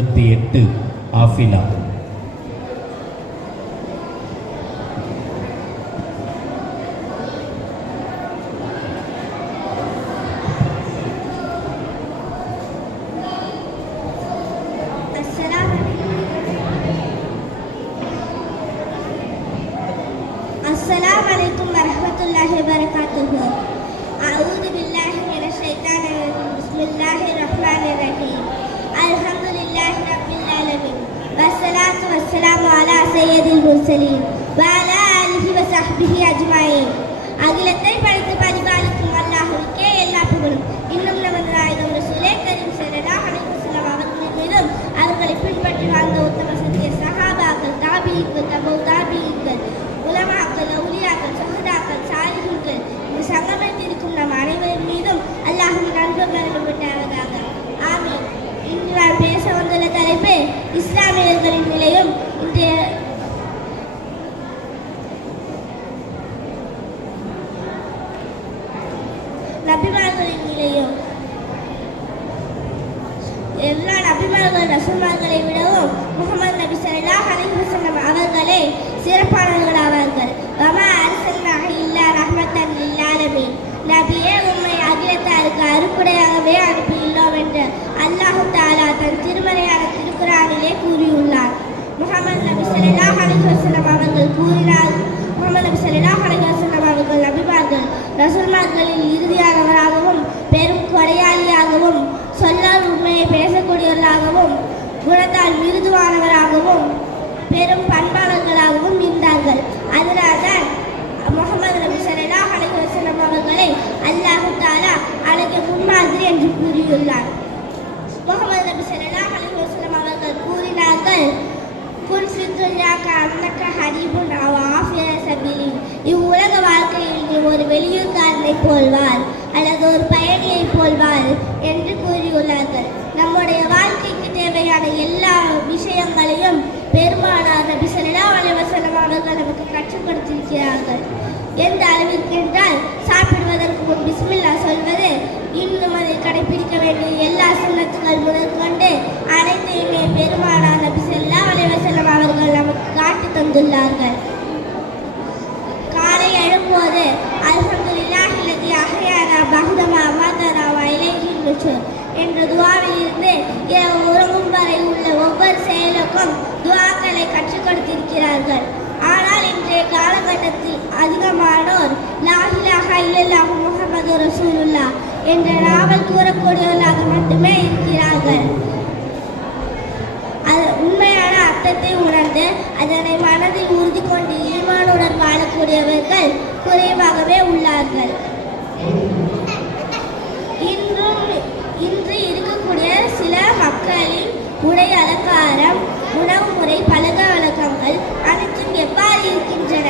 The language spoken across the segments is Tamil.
28 ஆஃபிலா. السلام عليكم ورحمة الله وبركاته. أعوذ بالله من الشيطان الرجيم. بسم الله الرحمن الرحيم. الحمد لله رب العالمين والصلاة والسلام على سيد المرسلين وعلى آله وصحبه أجمعين. அகிலத்தை படைத்து பரிபாலிக்கும் அல்லாஹ்வுக்கே எல்லா புகழும். இன்னும் நமது நாயகம் ரசூலே கரீம் ஸல்லல்லாஹு அலைஹி வஸல்லம் அவர்களின் மீதும் அவர்களை பின்பற்றி வாழ்ந்த உத்தம சத்திய சஹாபாக்கள், தாபீகள், தபூ தாபீகள், உலமாக்கள், அவுலியாக்கள், ஷஹதாக்கள், சாலிஹீன்கள், இந்த சங்கமத்தில் இருக்கும் நம் அனைவரின் மீதும் அல்லாஹ்வின் அன்பு பெறப்பட்டதாக. ஆமீன். இன்று நான் பேச வந்துள்ள தலைப்பு இஸ்லாமியர்களின் நிலையும் இன்றைய நபிமார்களின் நிலையும். எல்லா நபிமார்கள் ரசூல்மார்களை விடவும் முஹம்மது நபி ஸல்லல்லாஹு அலைஹி வஸல்லம் அவர்களே சிறப்பானவர்கள் ஆவார்கள். வமா அர்ஸல்னாக இல்லா ரஹ்மத்தன் லில் ஆலமீன். நபியே, உம்மை அகிலத்தாருக்கு அருக்குடையாகவே அனுப்பியுள்ளோம் என்று அல்லாஹ் தஆலா தன் திருமறையான திருக்குர்ஆனிலே கூறியுள்ளார். முஹம்மது நபி ஸல்லல்லாஹு அலைஹி வஸல்லம் அவர்கள் கூறினார், முஹம்மது நபி ஸல்லல்லாஹு அலைஹி வஸல்லம் அவர்கள் நபிமார்கள் ரசூல்மார்களில் இறுதியானவராகவும் பெரும் கொடையாளியாகவும் சொல்லால் உண்மையை பேசக்கூடியவர்களாகவும் குணத்தால் மிருதுவானவராகவும் பெரும் பண்பாளர்களாகவும் இருந்தார்கள். அதனால்தான் முஹம்மது நபி ஸல்லல்லாஹு அலைஹி வஸல்லம் அவர்களை அல்லாஹ் தஆலா அழகிய முன்மாதிரி என்று கூறியுள்ளார். முஹம்மது நபி ஸல்லல்லாஹு அலைஹி வஸல்லம் அவர்கள் கூறினார்கள், இவ்வுலக வாழ்க்கையில் நீ ஒரு வெளியூர்காரனை போல்வார் அல்லது ஒரு பயணியை போல்வார் என்று கூறியுள்ளார்கள். நம்முடைய வாழ்க்கைக்கு தேவையான எல்லா விஷயங்களையும் பெருமானார் நபி ஸல்லல்லாஹு அலைஹி வஸல்லம் அவர்கள் நமக்கு கற்றுக் கொடுத்திருக்கிறார்கள். எந்த அளவிற்கு என்றால், சாப்பிடுவதற்கு முன் பிஸ்மில்லா சொல்வது, இன்னும் அதை கடைபிடிக்க வேண்டிய எல்லா சுன்னத்துகள் முதற்கொண்டு அனைத்தையுமே பெருமானார் நபி ஸல்லல்லாஹு அலைஹி வஸல்லம் அவர்கள் நமக்கு காட்டி தந்துள்ளார்கள். காலை எழும்போது அல்ஹம்துலில்லாஹி அல்லதி அஹ்யானா பஅதமா அமாதனா வ இலைஹின் நுஷூர் என்ற துஆவில் இருந்து இரவு உறங்கும் வரை உள்ள ஒவ்வொரு செயலுக்கும் துஆக்களை கற்றுக் கொடுத்திருக்கிறார்கள். ஆனால் இன்றைய காலகட்டத்தில் அதிகமானோர் லா இலாஹா இல்லல்லாஹு முஹம்மது ரசூலுல்லாஹ் என்ற நாவல் கூறக்கூடியவர்களாக மட்டுமே இருக்கிறார்கள். உண்மையான அர்த்தத்தை உணர்ந்து அதனை மனதில் உறுதி கொண்டு ஈமானுடன் வாழக்கூடியவர்கள் குறைவாகவே உள்ளார்கள். இன்று இருக்கக்கூடிய சில மக்களின் உடை அலங்காரம், உணவு முறை, பழக்க வழக்கங்கள் அனைத்தும் எவ்வாறு இருக்கின்றன?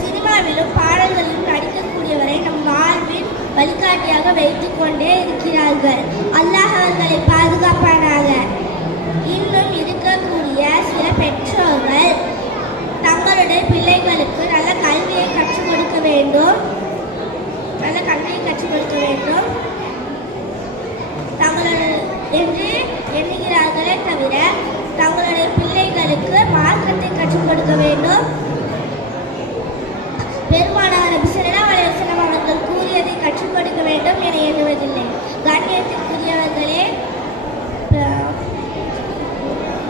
சினிமாவிலும் பாடல்களிலும் நடிக்கக்கூடியவரை நம் வாழ்வில் வழிகாட்டியாக வைத்துக் கொண்டே இருக்கிறார்கள். அல்லாஹ் அவர்களை பாதுகாப்பானாக. இன்னும் இருக்கக்கூடிய சில பெற்றோர்கள் தங்களுடைய பிள்ளைகளுக்கு நல்ல கல்வியை கற்றுக் கொடுக்க வேண்டும் என்று எண்ணுகிறார்களே தவிர தங்களுடைய பிள்ளைகளுக்கு மார்க்கத்தை கற்றுக் கொடுக்க வேண்டும், பெருமானார் நபி ஸல்லல்லாஹு அலைஹி வஸல்லம் அவர்கள் கூறியதை கற்றுக் கொடுக்க வேண்டும் என எண்ணுவதில்லை. கண்ணியத்திற்குரியவர்களே,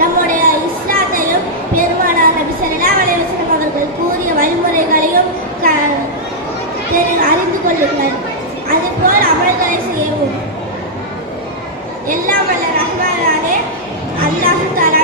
நம்முடைய இஸ்லாத்தையும் பெருமானார் நபி ஸல்லல்லாஹு அலைஹி வஸல்லம் அவர்கள் கூறிய வழிமுறைகளையும் அறிந்து கொள்ளுங்கள். அதுபோல் அமல்களை செய்யவும். எல்லாம் வல்ல ரஹ்மானானே அல்லாஹ் தஆலா